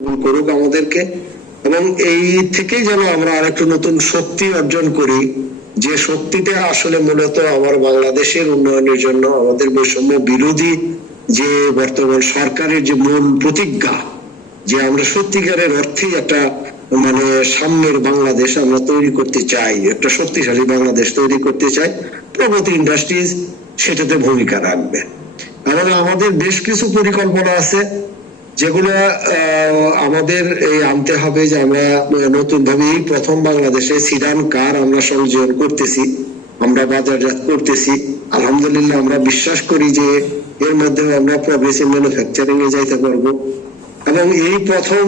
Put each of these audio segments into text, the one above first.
করুক আমাদেরকে, এবং এই থেকেই যেন আমরা আরেকটু নতুন শক্তি অর্জন করি, যে শক্তিটা আসলে মূলত আমার বাংলাদেশের উন্নয়নের জন্য, আমাদের বৈষম্য বিরোধী যে বর্তমান সরকারের যে মূল প্রতিজ্ঞা, যে আমরা সত্যিকারের অর্থেই একটা মানে সামনের বাংলাদেশ আমরা তৈরি করতে চাই, একটা শক্তিশালী বাংলাদেশ তৈরি করতে চাই, প্রগতি ইন্ডাস্ট্রিজ সেটাতে ভূমিকা রাখবে। এবং আমাদের বেশ কিছু পরিকল্পনা আছে যেগুলো আমাদের এই আনতে হবে, যে আমরা নতুন ভাবে এই প্রথম বাংলাদেশে সিডান কার আমরা সংযোজন করতেছি, আমরা বাজারজাত করতেছি। আলহামদুলিল্লাহ আমরা বিশ্বাস করি যে এর মধ্যে আমরা প্রগ্রেসিভ ম্যানুফ্যাকচারিং এ যাইতে পারবো। এবং এই প্রথম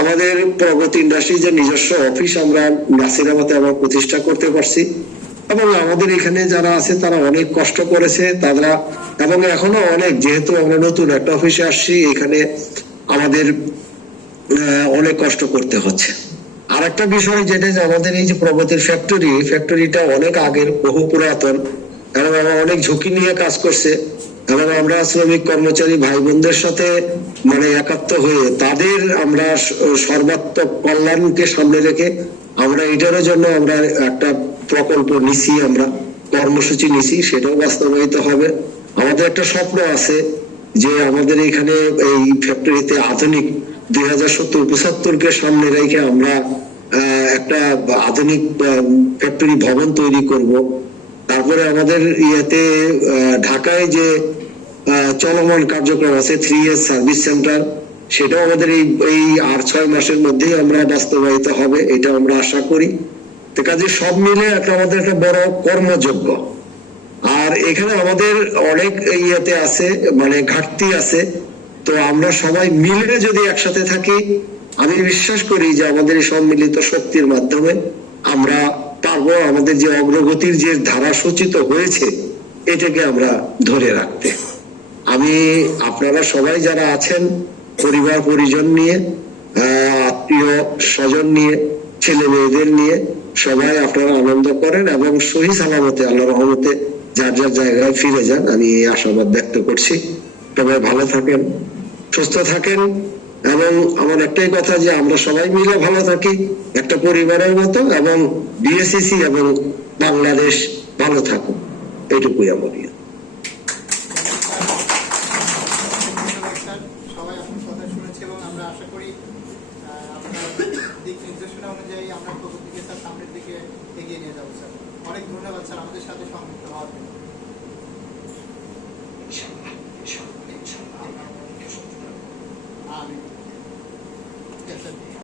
আমাদের প্রগতি ইন্ডাস্ট্রিজের নিজস্ব অফিস আমরা নাসিরাবাদে আমরা প্রতিষ্ঠা করতে পারছি, এবং আমাদের এখানে যারা আছে তারা অনেক কষ্ট করেছে তারা, এবং এখনো অনেক, যেহেতু আমরা নতুন একটা অফিসে আসছি, এখানে আমাদের অনেক কষ্ট করতে হচ্ছে। আর একটা বিষয় যেটা, যে আমাদের এই যে প্রগতির ফ্যাক্টরিটা অনেক আগের, বহু পুরাতন, এবং আমরা অনেক ঝুঁকি নিয়ে কাজ করছে, এবং আমরা শ্রমিক কর্মচারী ভাই বোনদের সাথে মানে একাত্ম হয়ে তাদের আমরা সর্বাত্মক কল্যাণকে সামনে রেখে আমরা এটার জন্য আমরা একটা প্রকল্প নিছি, আমরা কর্মসূচি নিছি, সেটাও বাস্তবায়িত হবে। আমাদের একটা স্বপ্ন আছে যে আমাদের এখানে এই ফ্যাক্টরিতে আধুনিক 2070-75 কে সামনে রেখে আমরা একটা আধুনিক ফ্যাক্টরি ভবন তৈরি করব। তারপরে আমাদের ইয়েতে ঢাকায় যে চলমান কার্যক্রম আছে 3S সার্ভিস সেন্টার, সেটাও আমাদের এই 8-6 মাসের মধ্যেই আমরা বাস্তবায়িত হবে, এটা আমরা আশা করি। তো কাজে সব মিলে একটা আমাদের একটা বড় কর্মযোগ্য। আর এখানে আমাদের অনেক ইয়েতে আছে, মানে ঘাটতি আছে, তো আমরা সবাই মিলে যদি একসাথে থাকি, আমি বিশ্বাস করি যে আমাদের এই সম্মিলিত শক্তির মাধ্যমে আমরা পারবো আমাদের যে অগ্রগতির যে ধারা সূচিত হয়েছে এটাকে আমরা ধরে রাখতে। আমি আপনারা সবাই যারা আছেন, পরিবার পরিজন নিয়ে, আত্মীয় স্বজন নিয়ে, ছেলে মেয়েদের নিয়ে, সবাই আপনারা আনন্দ করেন এবং সহি সালামতে আল্লাহর রহমতে যার যার জায়গায় ফিরে যান, আমি এই আশাবাদ ব্যক্ত করছি। সবাই ভালো থাকেন, সুস্থ থাকেন, এবং আমার একটাই কথা যে আমরা সবাই মিলে ভালো থাকি একটা পরিবারের মতো, এবং বিএসসিসি এবং বাংলাদেশ ভালো থাকুক, এইটুকুই আমার। সবাই আপনার কথা শুনেছে এবং আমরা আশা করি আপনার দিক নির্দেশনা অনুযায়ী আমরা প্রগতিকে স্যার সামনের দিকে এগিয়ে নিয়ে যাবো স্যার। অনেক ধন্যবাদ স্যার আমাদের সাথে সংযুক্ত হওয়ার জন্য। আমি